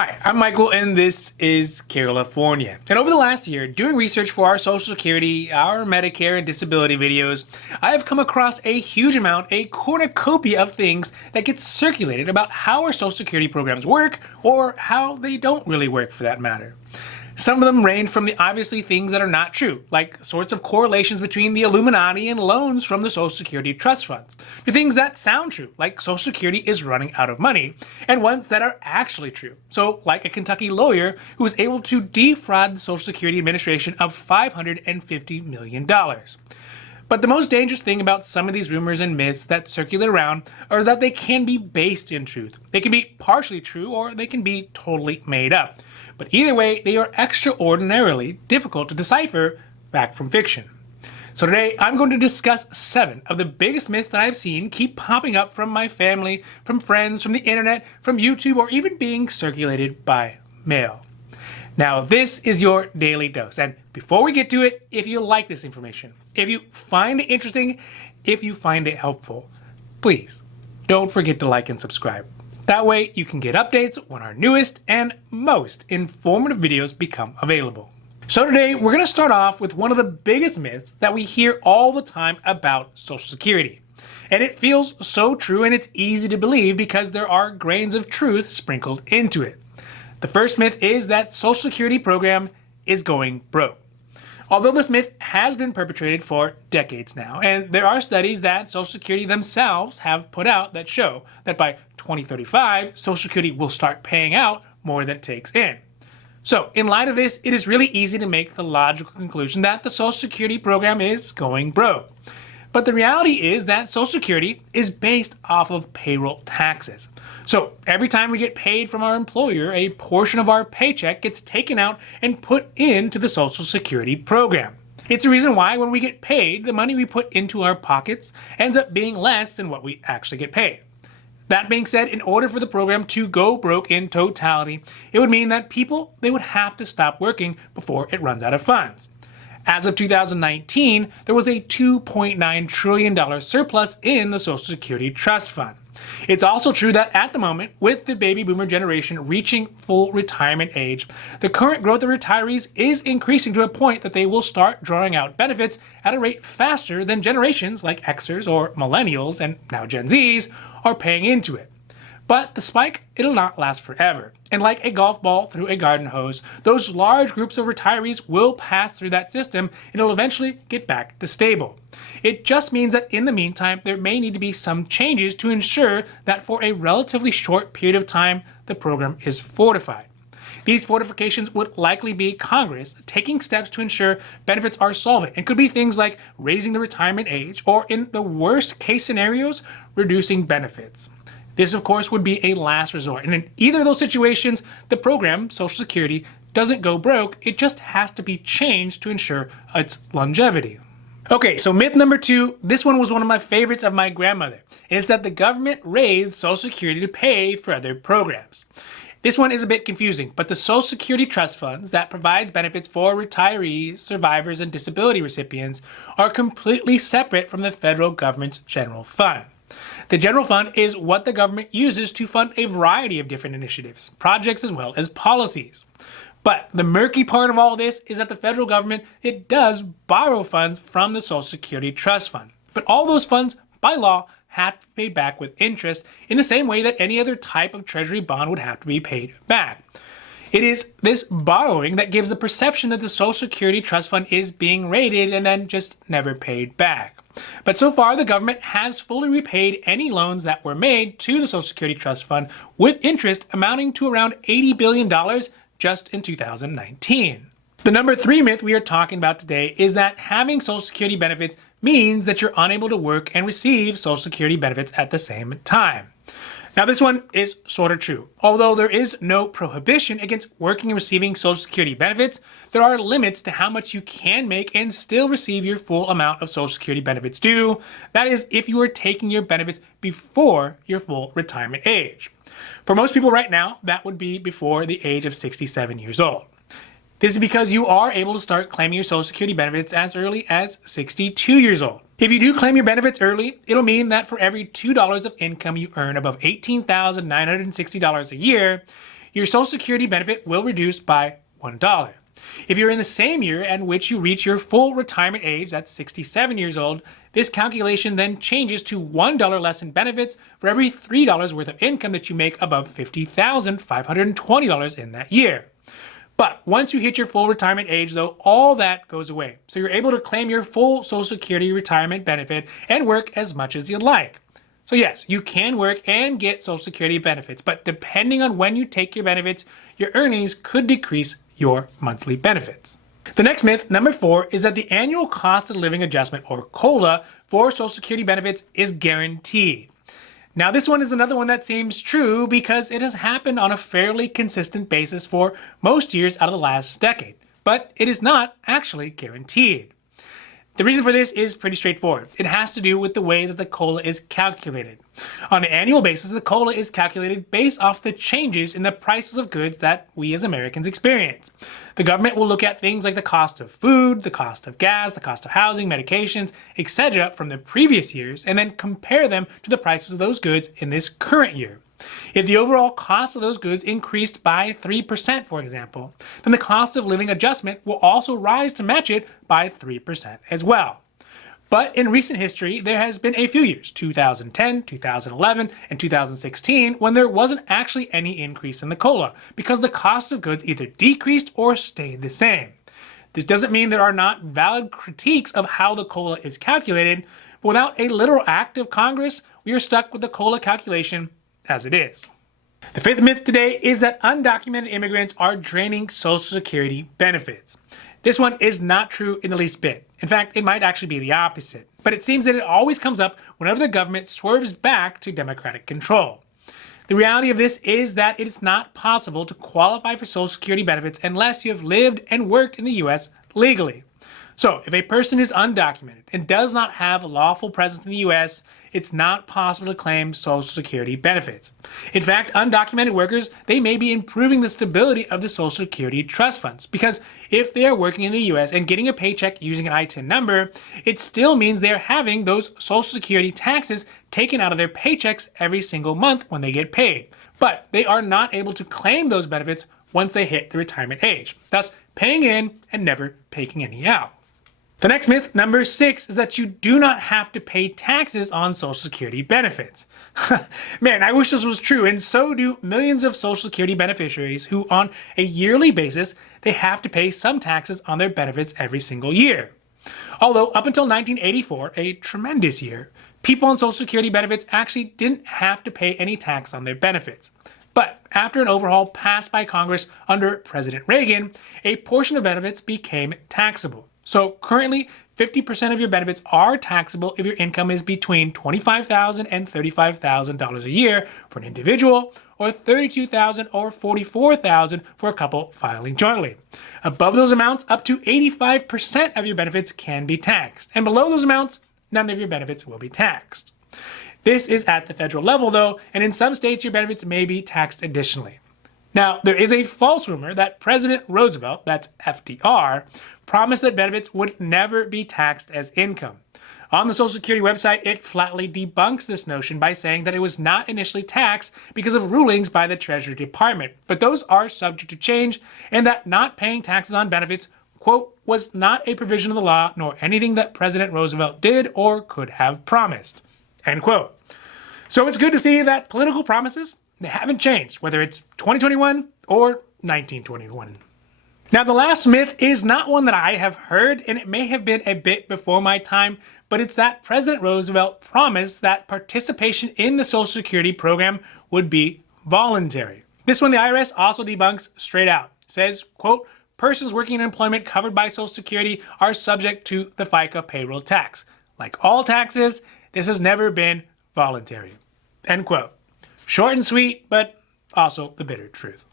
Hi, I'm Michael and this is California. And over the last year, doing research for our Social Security, our Medicare, and disability videos, I have come across a huge amount, a cornucopia of things that get circulated about how our Social Security programs work or how they don't really work for that matter. Some of them range from the obviously things that are not true, like sorts of correlations between the Illuminati and loans from the Social Security trust funds, to things that sound true, like Social Security is running out of money, and ones that are actually true. So, like a Kentucky lawyer who was able to defraud the Social Security Administration of $550 million. But the most dangerous thing about some of these rumors and myths that circulate around are that they can be based in truth. They can be partially true or they can be totally made up. But either way, they are extraordinarily difficult to decipher fact from fiction. So today, I'm going to discuss 7 of the biggest myths that I've seen keep popping up from my family, from friends, from the internet, from YouTube, or even being circulated by mail. Now, this is your daily dose. And before we get to it, if you like this information, if you find it interesting, if you find it helpful, please don't forget to like and subscribe. That way you can get updates when our newest and most informative videos become available. So today we're going to start off with one of the biggest myths that we hear all the time about Social Security. And it feels so true and it's easy to believe because there are grains of truth sprinkled into it. The first myth is that Social Security program is going broke. Although this myth has been perpetrated for decades now, and there are studies that Social Security themselves have put out that show that by 2035, Social Security will start paying out more than it takes in. So, in light of this, it is really easy to make the logical conclusion that the Social Security program is going broke. But the reality is that Social Security is based off of payroll taxes. So every time we get paid from our employer, a portion of our paycheck gets taken out and put into the Social Security program. It's the reason why when we get paid, the money we put into our pockets ends up being less than what we actually get paid. That being said, in order for the program to go broke in totality, it would mean that people, they would have to stop working before it runs out of funds. As of 2019, there was a $2.9 trillion surplus in the Social Security Trust Fund. It's also true that at the moment, with the baby boomer generation reaching full retirement age, the current growth of retirees is increasing to a point that they will start drawing out benefits at a rate faster than generations like Xers or Millennials and now Gen Zs are paying into it. But the spike, it'll not last forever. And like a golf ball through a garden hose, those large groups of retirees will pass through that system and it'll eventually get back to stable. It just means that in the meantime, there may need to be some changes to ensure that for a relatively short period of time, the program is fortified. These fortifications would likely be Congress taking steps to ensure benefits are solvent and could be things like raising the retirement age or, in the worst case scenarios, reducing benefits. This, of course, would be a last resort. And in either of those situations, the program, Social Security, doesn't go broke. It just has to be changed to ensure its longevity. Okay, so myth number 2, this one was one of my favorites of my grandmother. It's that the government raised Social Security to pay for other programs. This one is a bit confusing, but the Social Security Trust Funds that provides benefits for retirees, survivors, and disability recipients are completely separate from the federal government's general fund. The general fund is what the government uses to fund a variety of different initiatives, projects, as well as policies. But the murky part of all this is that the federal government, it does borrow funds from the Social Security Trust Fund. But all those funds, by law, have to be paid back with interest in the same way that any other type of treasury bond would have to be paid back. It is this borrowing that gives the perception that the Social Security Trust Fund is being raided and then just never paid back. But so far, the government has fully repaid any loans that were made to the Social Security Trust Fund with interest amounting to around $80 billion just in 2019. The number 3 myth we are talking about today is that having Social Security benefits means that you're unable to work and receive Social Security benefits at the same time. Now, this one is sort of true. Although there is no prohibition against working and receiving Social Security benefits, there are limits to how much you can make and still receive your full amount of Social Security benefits due. That is, if you are taking your benefits before your full retirement age. For most people right now, that would be before the age of 67 years old. This is because you are able to start claiming your Social Security benefits as early as 62 years old. If you do claim your benefits early, it'll mean that for every $2 of income you earn above $18,960 a year, your Social Security benefit will reduce by $1. If you're in the same year at which you reach your full retirement age, that's 67 years old, this calculation then changes to $1 less in benefits for every $3 worth of income that you make above $50,520 in that year. But once you hit your full retirement age, though, all that goes away. So you're able to claim your full Social Security retirement benefit and work as much as you'd like. So yes, you can work and get Social Security benefits, but depending on when you take your benefits, your earnings could decrease your monthly benefits. The next myth, number 4, is that the annual cost of living adjustment, or COLA, for Social Security benefits is guaranteed. Now, this one is another one that seems true because it has happened on a fairly consistent basis for most years out of the last decade, but it is not actually guaranteed. The reason for this is pretty straightforward. It has to do with the way that the COLA is calculated. On an annual basis, the COLA is calculated based off the changes in the prices of goods that we as Americans experience. The government will look at things like the cost of food, the cost of gas, the cost of housing, medications, etc. from the previous years, and then compare them to the prices of those goods in this current year. If the overall cost of those goods increased by 3%, for example, then the cost of living adjustment will also rise to match it by 3% as well. But in recent history, there has been a few years, 2010, 2011, and 2016, when there wasn't actually any increase in the COLA because the cost of goods either decreased or stayed the same. This doesn't mean there are not valid critiques of how the COLA is calculated, but without a literal act of Congress, we are stuck with the COLA calculation as it is. The fifth myth today is that undocumented immigrants are draining Social Security benefits. This one is not true in the least bit. In fact, it might actually be the opposite. But it seems that it always comes up whenever the government swerves back to Democratic control. The reality of this is that it is not possible to qualify for Social Security benefits unless you have lived and worked in the U.S. legally. So, if a person is undocumented and does not have a lawful presence in the U.S., it's not possible to claim Social Security benefits. In fact, undocumented workers, they may be improving the stability of the Social Security trust funds because if they are working in the U.S. and getting a paycheck using an ITIN number, it still means they are having those Social Security taxes taken out of their paychecks every single month when they get paid. But they are not able to claim those benefits once they hit the retirement age, thus paying in and never taking any out. The next myth, number 6, is that you do not have to pay taxes on Social Security benefits. Man, I wish this was true, and so do millions of Social Security beneficiaries who, on a yearly basis, they have to pay some taxes on their benefits every single year. Although, up until 1984, a tremendous year, people on Social Security benefits actually didn't have to pay any tax on their benefits. But after an overhaul passed by Congress under President Reagan, a portion of benefits became taxable. So currently, 50% of your benefits are taxable if your income is between $25,000 and $35,000 a year for an individual, or $32,000 or $44,000 for a couple filing jointly. Above those amounts, up to 85% of your benefits can be taxed. And below those amounts, none of your benefits will be taxed. This is at the federal level, though, and in some states, your benefits may be taxed additionally. Now, there is a false rumor that President Roosevelt, that's FDR, promised that benefits would never be taxed as income. On the Social Security website, it flatly debunks this notion by saying that it was not initially taxed because of rulings by the Treasury Department, but those are subject to change, and that not paying taxes on benefits, quote, was not a provision of the law nor anything that President Roosevelt did or could have promised, end quote. So it's good to see that political promises, they haven't changed, whether it's 2021 or 1921. Now, the last myth is not one that I have heard, and it may have been a bit before my time, but it's that President Roosevelt promised that participation in the Social Security program would be voluntary. This one the IRS also debunks straight out. It says, quote, persons working in employment covered by Social Security are subject to the FICA payroll tax. Like all taxes, this has never been voluntary, end quote. Short and sweet, but also the bitter truth.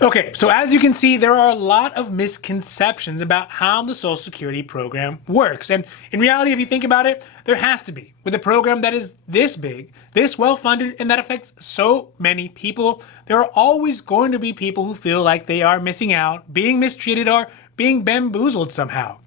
Okay, so as you can see, there are a lot of misconceptions about how the Social Security program works. And in reality, if you think about it, there has to be. With a program that is this big, this well-funded, and that affects so many people, there are always going to be people who feel like they are missing out, being mistreated, or being bamboozled somehow.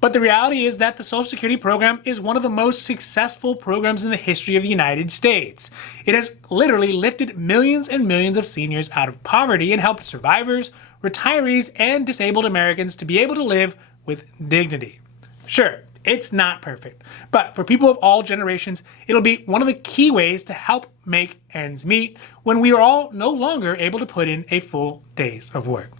But the reality is that the Social Security program is one of the most successful programs in the history of the United States. It has literally lifted millions and millions of seniors out of poverty and helped survivors, retirees, and disabled Americans to be able to live with dignity. Sure, it's not perfect, but for people of all generations, it'll be one of the key ways to help make ends meet when we are all no longer able to put in a full days of work.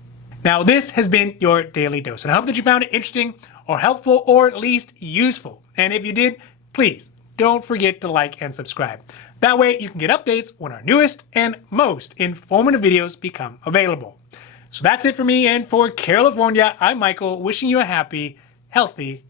Now, this has been your Daily Dose, and I hope that you found it interesting or helpful or at least useful. And if you did, please don't forget to like and subscribe. That way you can get updates when our newest and most informative videos become available. So that's it for me, and for California, I'm Michael, wishing you a happy, healthy,